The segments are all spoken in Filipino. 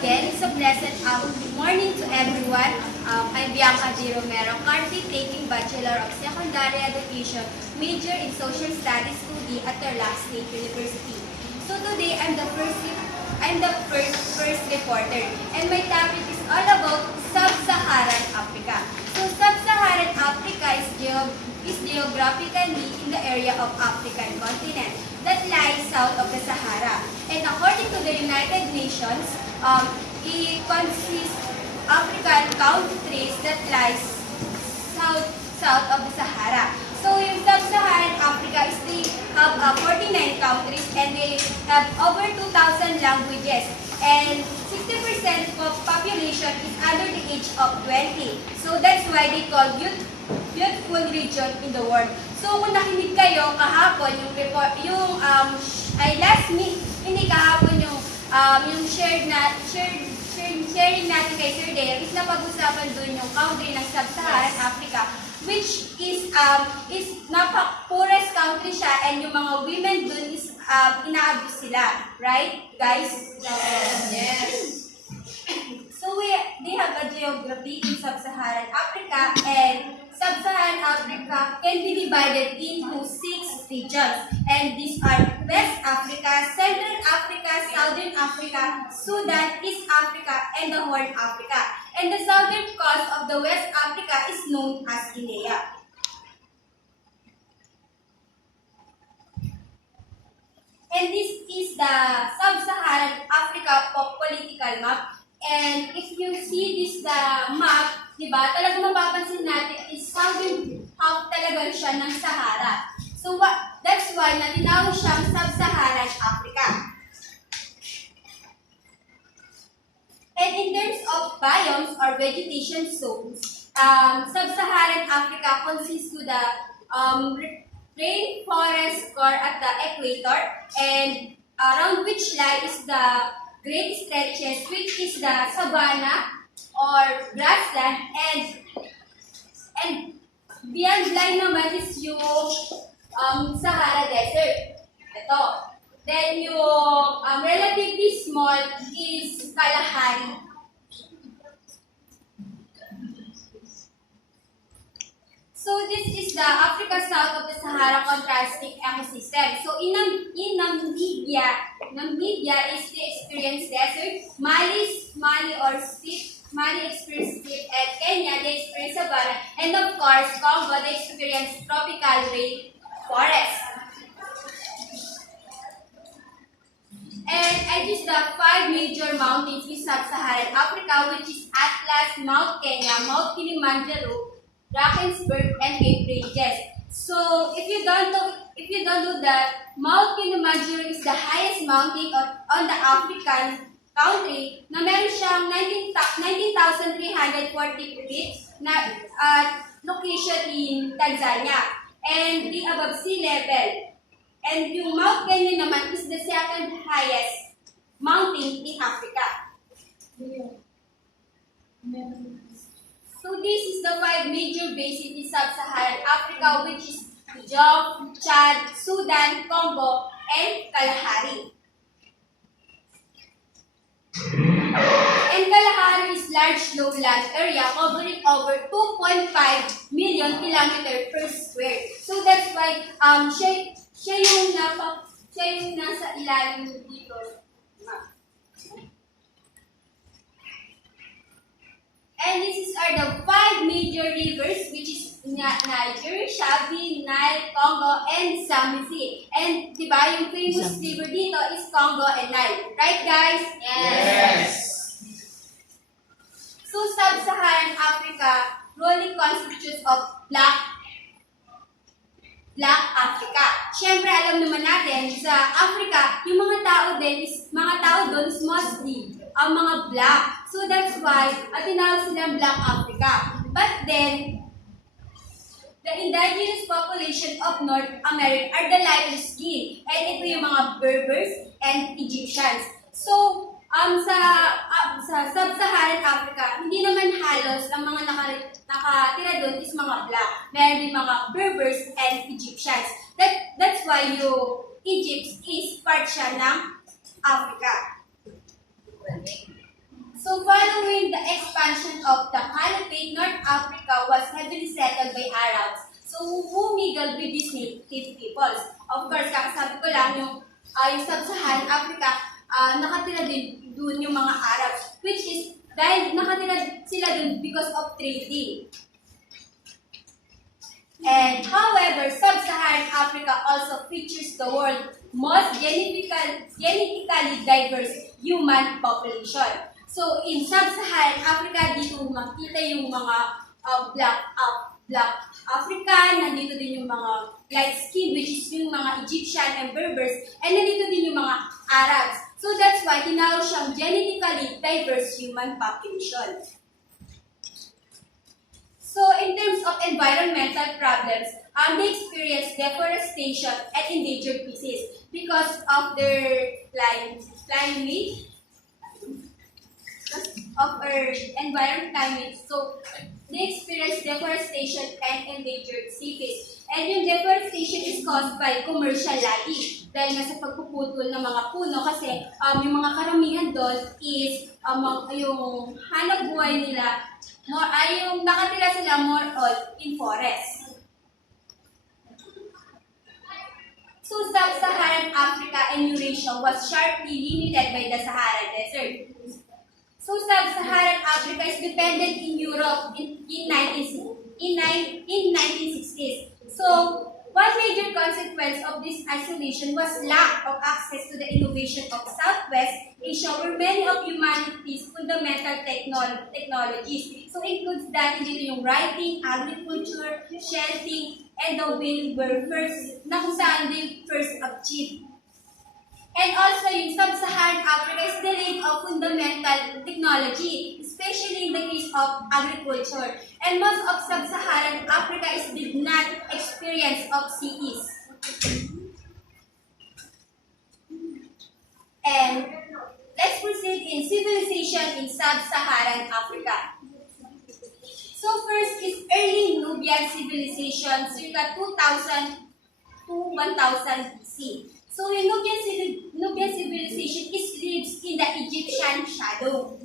again. It's a pleasant morning to everyone. I'm Bianca G. Romero, currently taking Bachelor of Secondary Education, major in Social Studies 2D at Tarlac State University. So today, I'm the first reporter, and my topic is all about Sub-Saharan Africa. So Sub-Saharan Africa is geographically in the area of African continent that lies south of the Sahara. And according to the United Nations, it consists African countries that lies south of the Sahara. So in Sub-Saharan Africa, they have 49 countries and they have over 2,000 languages. And 60% of population is under the age of 20. So that's why they call beautiful region in the world. So kung nakinig kayo kahapon yung report, yung sharing natin kay Sir Dale is napag-usapan dun yung country ng Sub-Saharan Africa, which is poorest country siya, and yung mga women dun is ina-abuse sila, right guys? Yes. So they have a geography in Sub-Saharan Africa, and Sub-Saharan Africa can be divided into 6 regions, and these are West Africa, Central Africa, Southern Africa, Sudan, East Africa, and the Horn Africa. And the southern coast of the West Africa is known as Guinea. And this is the Sub-Saharan Africa political map. And if you see this the map, diba, talagang mapapansin natin is southern half talaga siya ng Sahara. So that's why natinawag siyang Sub-Saharan Africa. And in terms of biomes or vegetation zones, Sub-Saharan Africa consists to the rainforest core at the equator, and around which lies the great stretches, which is the savanna or grassland, and beyond line naman is yung Sahara Desert. Ito. Then yung relatively small is Kalahari. So this is the Africa south of the Sahara contrasting ecosystem. So in Namibia is the experience desert, Mali experience steppe, and Kenya they experience savanna, and of course Congo they experience tropical rain forest. And it is the 5 major mountains in Sub-Saharan Africa, which is Atlas, Mount Kenya, Mount Kilimanjaro, Drakensberg, and Cape Ranges. So if you don't know that Mount Kilimanjaro is the highest mountain on the African country, na meron siyang 19,340 feet na location in Tanzania, and the above sea level. And yung Mount Kenya naman is the second highest mountain in Africa. So this is the 5 major basins in Sub-Saharan Africa, which is Djibouti, Chad, Sudan, Congo, and Kalahari. And Kalahari is large lowland area covering over 2.5 million kilometers per square. So that's why siya yung nasa ilalim dito. And these are the 5 major rivers, which is Niger, Shabi, Nile, Congo, and Zambezi. And diba, yung famous river dito is Congo and Nile. Right, guys? Yes. So Sub-Saharan Africa really constitutes of Black Africa. Siyempre, alam naman natin, sa Africa, yung mga tao doon is mostly ang mga black. So that's why, tinawag silang Black Africa. But then, the indigenous population of North America are the lighter skin. And ito yung mga Berbers and Egyptians. So, sa Sub-Saharan Africa, hindi naman halos ang mga nakatira doon is mga black. Meron din mga Berbers and Egyptians. That's why Egypt is part siya ng Africa. expansion of the Caliphate, North Africa was heavily settled by Arabs. So, who mingled with these native peoples? Of course, kakasabi ko lang yung Sub-Saharan Africa, nakatira din doon yung mga Arabs, which is dahil nakatira sila doon because of trading. And however, Sub-Saharan Africa also features the world's most genetically diverse human population. So, in Sub-Saharan Africa, dito makita yung mga Black African, nandito din yung mga light skin, which is yung mga Egyptian and Berbers, and nandito din yung mga Arabs. So, that's why tinawag siyang genetically diverse human population. So, in terms of environmental problems, they experience deforestation and endangered species because of their climate, of our environment. So, they experience deforestation and endangered species. And yung deforestation is caused by commercial logging. Dahil nga sa pagpuputol ng mga puno kasi yung mga karamihan doon is yung hanap buhay nila yung nakatira sila more all in forest. So, Sub-Saharan Africa and Eurasia was sharply limited by the Sahara Desert. So, Sub-Saharan Africa is dependent in Europe in 1960s. So, one major consequence of this isolation was lack of access to the innovation of Southwest Asia, where many of humanity's fundamental technologies. So, includes that dito yung writing, agriculture, shelting, and the will were first, na kung saan they first achieved. And also, yung Sub-Saharan Africa is the rate of fundamental technology, especially in the case of agriculture. And most of Sub-Saharan Africa did not experience of cities. And let's proceed in civilization in Sub-Saharan Africa. So first is early Nubian civilization, circa 2000 to 1000 BC. So, the Nubian civilization lives in the Egyptian shadow.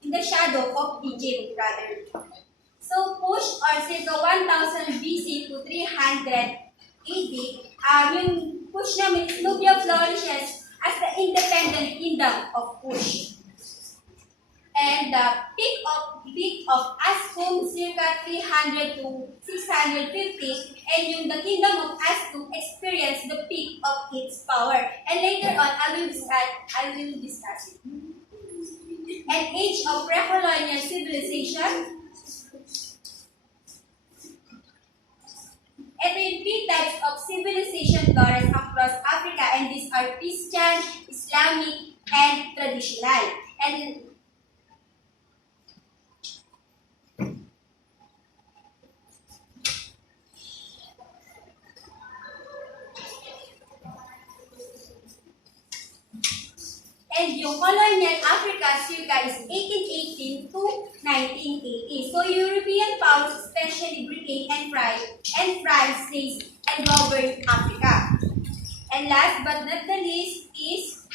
In the shadow of Egypt, rather. So, Kush, or circa 1000 BC to 300 AD, yung Kush namin, Nubia flourishes as the independent kingdom of Kush. And the peak of Askum, circa 300 to 650, and the kingdom of Askum experienced the peak of its power. And later on, I will discuss it. An age of pre-colonial civilization. Ito yung three types of civilization flourished across Africa, and these are Christian, Islamic, and traditional. And yung colonial Africa circa is 1818 to 1980. So European powers, especially Britain and France, seized and governed Africa. And last but not the least is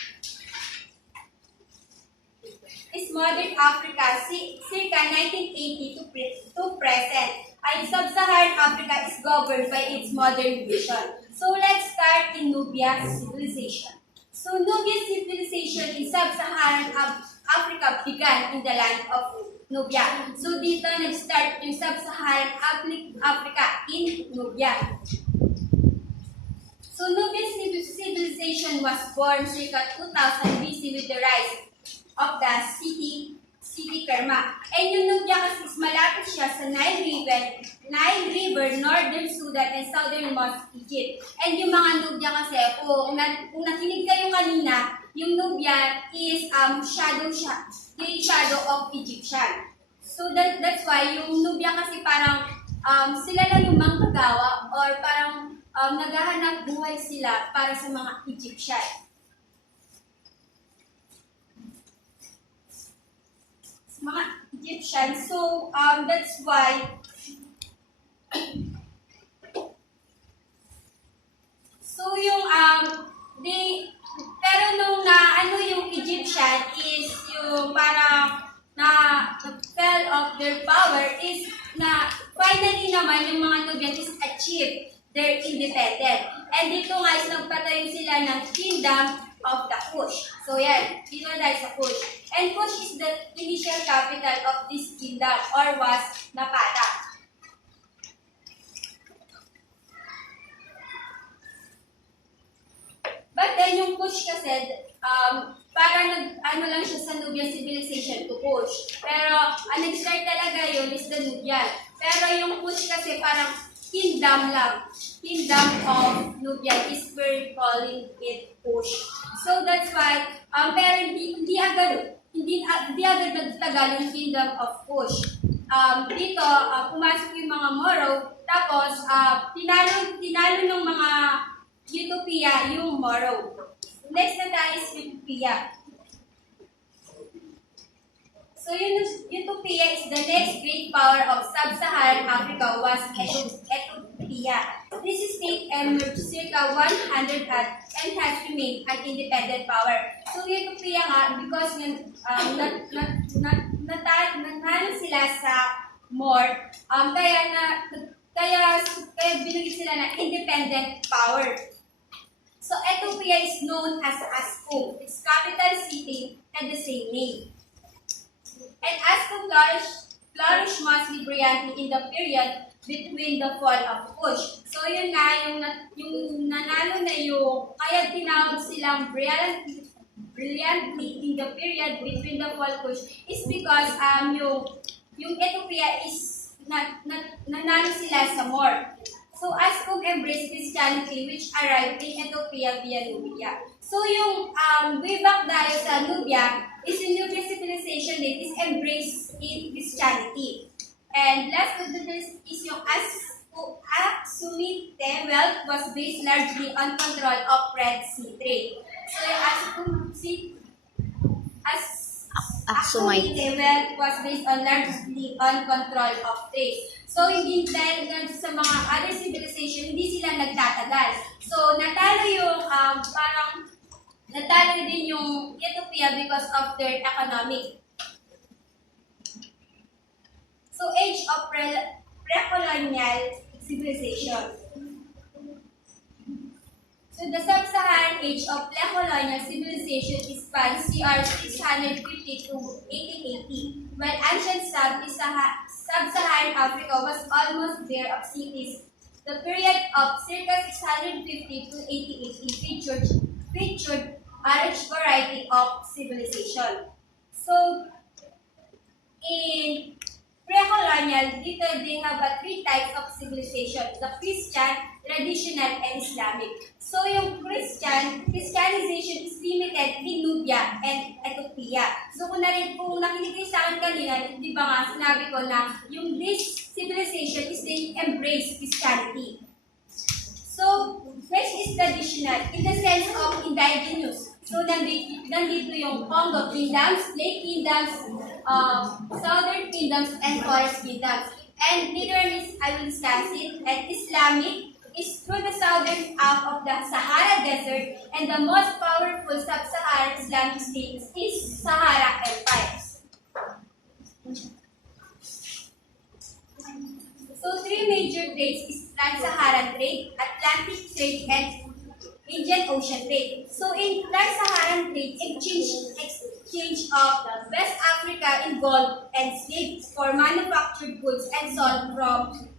modern Africa, circa 1980 to present. And Sub-Saharan Africa is governed by its modern vision. So let's start in Nubia civilization. So, Nubian civilization in Sub-Saharan Africa began in the land of Nubia. So, dito nag-start yung Sub-Saharan Africa in Nubia. So, Nubian civilization was born circa 2000 BC with the rise of the city Kerma. And yung Nubia kasi malapit siya sa Nile River, northern Sudan, and southernmost Egypt. And yung mga Nubia kasi, kung nakinig kayo kanina, yung Nubia is shadow of Egyptian. So that's why yung Nubia kasi parang sila lang yung manggagawa or parang naghahanap buhay sila para sa mga Egyptian. Mga Egyptian. So, that's why yung pero nung yung Egyptian is yung parang of their power is na finally naman yung mga Nubian is achieve their independence. And dito guys, nagpatayo sila ng Kingdom of the Kush. So yan, dito tayo sa Kush. And Kush is the initial capital of this kingdom or was Napata. But then yung Kush kasi, parang ano lang siya sa Nubian civilization to Kush. Pero ang nag-start talaga yun is the Nubian. Pero yung Kush kasi parang kingdom lang. Kingdom of Nubian is we're calling it Kush. So that's why, pero hindi agad nagtagal yung kingdom of Kush. Dito, pumasok yung mga Moro, tapos tinalo ng mga Utopia yung Moro. Next na tayo is Utopia. So Utopia is the next great power of sub-Saharan Africa was Ethiopia. This state emerged circa 100 and has remained an independent power. So Utopia nga, because natalo sila sa Moro, kaya binigyan sila ng independent power. So Ethiopia is known as Asco. Its capital city had the same name. And Asco flourished mostly brilliantly in the period between the fall of Kush. So yun nga, yung nanalo na yung, kaya tinawag silang brilliantly in the period between the fall of Kush is because yung Ethiopia is nanalo sila sa Moro. So Asco embraced Christianity which arrived in Ethiopia via Nubia. So yung way back tayo sa Nubia is yung Nubian civilization din is embraced in Christianity. And last of this is yung Aksumite wealth was based largely on control of Red Sea trade. So yung Aksumite wealth was based on largely on control of trade. So, hindi dahil sa mga other civilization, hindi sila nagtatagal. So, natalo din yung Ethiopia because of their economic. So, age of pre-colonial civilization. So, the sub-Saharan age of pre-colonial civilization is span CR 650 to 1880, while ancient Sub-Saharan Africa was almost bare of cities. The period of circa 650 to 1880 featured a rich variety of civilization. So, in pre-colonial, dito they have three types of civilization: the Christian, traditional, and Islamic. So, yung Christianization is limited in Nubia and Ethiopia. So, kung nakinig kayo sa akin kanina, di ba nga, sinabi ko na yung this civilization is they embrace Christianity. So, next is traditional, in the sense of indigenous. So, nandito yung Congo kingdoms, Lake kingdoms, Southern kingdoms, and Forest kingdoms. And later is, I will discuss it, and Islamic is through the southern half of the Sahara Desert, and the most powerful sub-Saharan Islamic states is Sahara Empires. So, three major trades is Trans-Saharan trade, Atlantic trade, and Indian Ocean trade. So, in Trans-Saharan trade, exchange of West Africa in gold and slaves for manufactured goods and sold from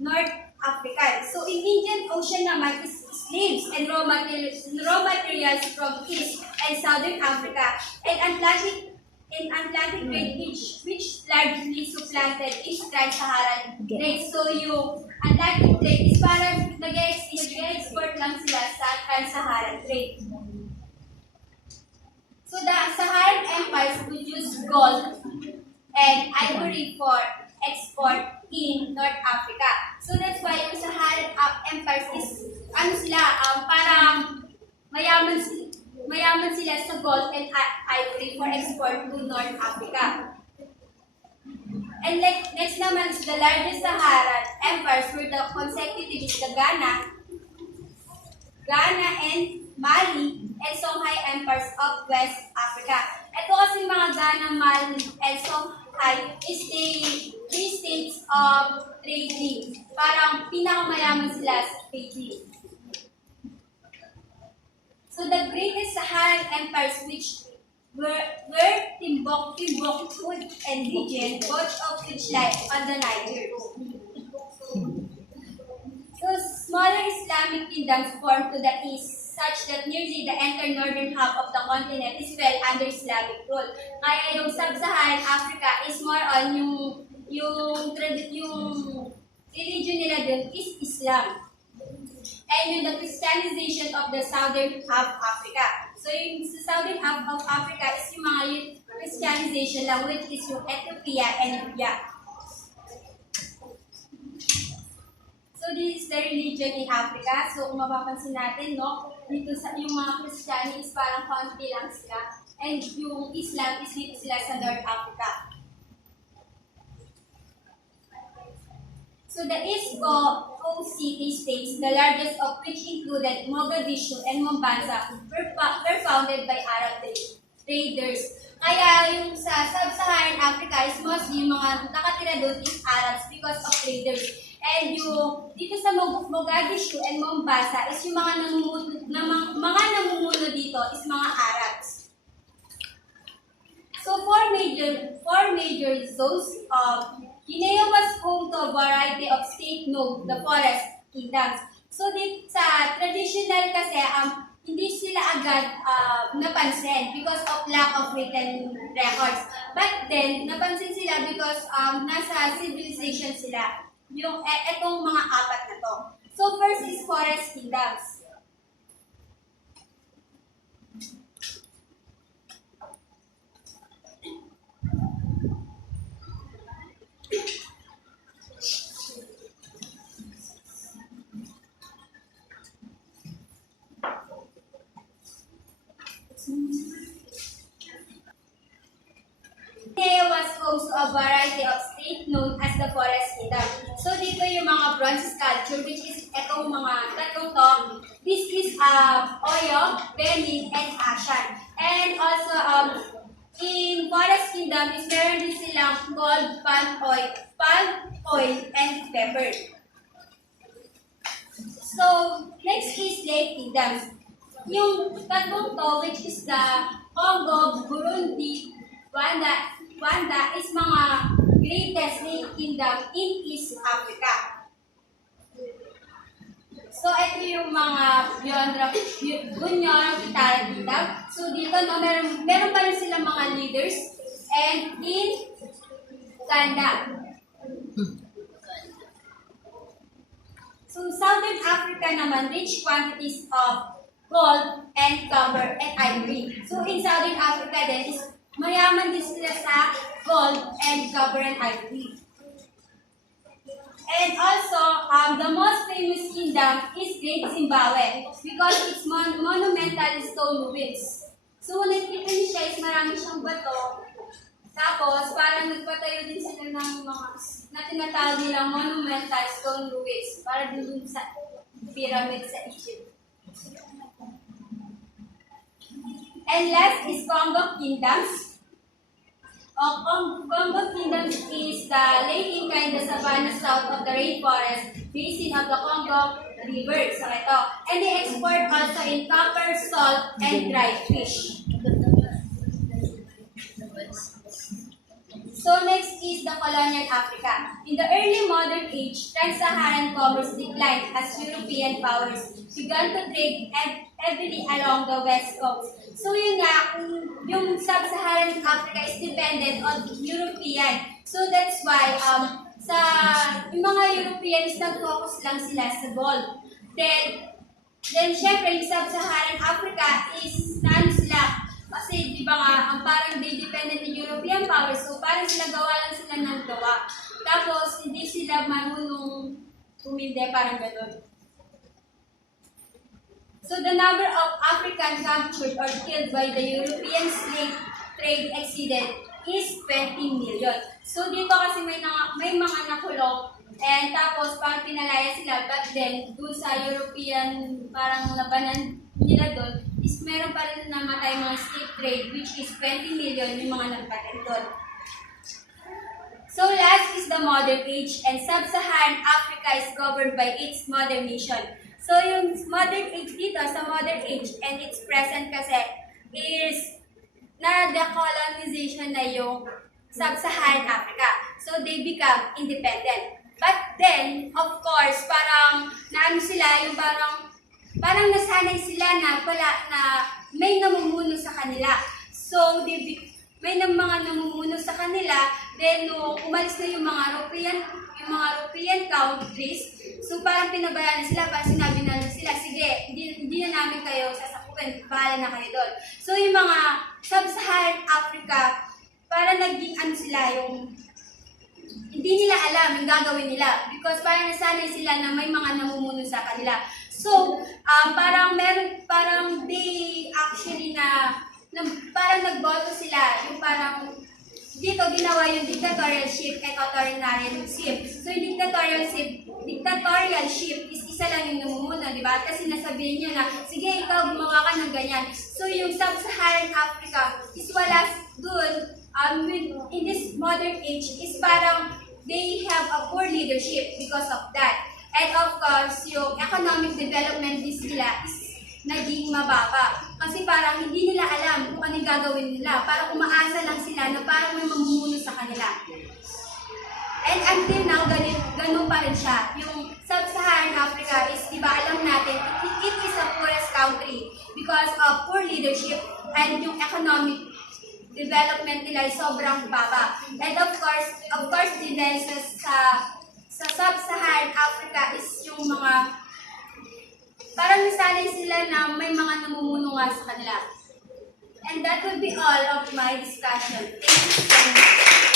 North Africa. So, in Indian Ocean naman is slaves and raw materials from East and Southern Africa, and Atlantic trade which largely supplanted East Trans-Saharan trade. So, yung Atlantic trade is parang nag-export lang sila sa Trans-Saharan trade. So, the Saharan empires produced gold and ivory for export in North Africa. So, that's why yung Saharan empires is, parang mayaman sila sa gold and ivory for export to North Africa. And next naman is the largest Saharan empires were the consecutive is the Ghana and Mali and Songhai empires of West Africa. Ito kasi mga Ghana, Mali, and high is the three states of trading. Parang pinakamayaman sila sa trading. So the greatest Saharan empires which were Timbuktu and region, both of which lie on the Niger. So smaller Islamic kingdoms formed to the east, such that nearly the entire northern half of the continent is well under Islamic rule. Kaya yung sub-Saharan Africa is more on yung religion nila dun is Islam. And yung the Christianization of the southern half of Africa. So yung sa southern half of Africa is yung mga Christianization lang, which is yung Ethiopia and Libya. So this is the religion in Africa. So kung mapapansin natin, no, dito sa yung mga Christian is parang konti lang sila. And yung Islam is dito sila sa North Africa. So the East Coast city-states, the largest of which included Mogadishu and Mombasa, were founded by Arab traders. Kaya yung sa Sub-Saharan Africa is mostly yung mga nakatira doon is Arabs because of traders. And yung dito sa Mogadishu and Mombasa is yung mga namumuno dito is mga Arabs. So four major zones of Guinea was home to a variety of state-known, the forest kingdoms. So sa traditional kasi, hindi sila agad napansin because of lack of written records. But then, napansin sila because nasa civilization sila. Yung etong mga apat na to. So first is forest kingdoms. Guinea was home to a variety of states known as the Forest Kingdom. So dito yung mga bronze sculpture, which is etong mga tatlong to. This is Oyo, Benin, and Ashan. And also in Forest Kingdom is meron din silang gold, palm oil, and pepper. So next is Lake Kingdoms. Yung tatlong to, which is the Congo, Burundi, Rwanda is mga greatest lake kingdom in East Africa. So, ito yung mga Bunyon, Kitara Kingdom. So, dito, no, meron pa rin silang mga leaders. And in Uganda. So, Southern Africa naman, rich quantities of gold and copper and ivory. So, in Southern Africa then is mayaman din sila sa gold and copper and ivory. And also, the most famous kingdom is Great Zimbabwe because it's monumental stone ruins. So, nakikita niyo siya is marami siyang bato. Tapos, parang nagpatayo din sila ng mga na tinatawag nilang monumental stone ruins para din sa pyramid sa Egypt. And last is Congo Kingdoms. Congo Kingdoms is the lake in the savanna south of the rainforest basin of the Congo River. So ito. And they export also in copper, salt, and dried fish. So next is the colonial Africa. In the early modern age, trans-Saharan commerce declined as European powers began to trade heavily along the west coast. So yun nga, yung sub-Saharan Africa is dependent on European. So that's why yung mga Europeans nag-focus lang sila sa gold. Then syempre, yung sub-Saharan Africa is sila. Kasi di ba nga, parang they dependent on European powers. So parang sila gawa lang sila ng gawa. Tapos hindi sila marunong tumindi, parang gano'n. So the number of Africans captured or killed by the European slave trade exceeded is 20 million. So dito kasi may mga nakulong and tapos parang pinalaya sila, but then dun sa European parang labanan nila doon is meron pa rin namatay mga slave trade which is 20 million yung mga nagpatay doon. So last is the modern age, and sub-Saharan Africa is governed by its modern nation. So yung modern age dito, sa modern age and its present kasi is na decolonization na yung sub-Saharan Africa. So they become independent. But then, of course, parang naano sila, yung parang nasanay sila na may namumuno sa kanila. So may mga namumuno sa kanila, then no, umalis na yung mga European countries, so parang pinabayaan na sila, parang sinabi na sila, sige, hindi na namin kayo sasakupin, bahala na kayo doon. So yung mga sub-Saharan Africa, parang naging sila, yung hindi nila alam yung gagawin nila because parang nasanay sila na may mga namumuno sa kanila. So, parang they actually parang nagboto sila, yung parang dito ginawa yung dictatorialship and authoritarianship. So yung dictatorialship is isa lang yung namumuno, di ba? Kasi nasabihin niya na, sige, ikaw gumawa ka ng ganyan. So yung sub-Saharan Africa is wala dun, in this modern age, is parang they have a poor leadership because of that. And of course, yung economic development nila is naging mababa. Kasi parang hindi nila alam kung ano gagawin nila. Parang umaasa lang sila na parang may mamumuno sa kanila. And until now, ganun pa rin siya. Yung sub-Saharan Africa is, di ba, alam natin, it is the poorest country because of poor leadership and yung economic development nila ay sobrang baba. And of course, din sa sub-Saharan Africa is yung mga parang nasanay sila na may mga namumuno nga sa kanila. And that would be all of my discussion. Thank you so much.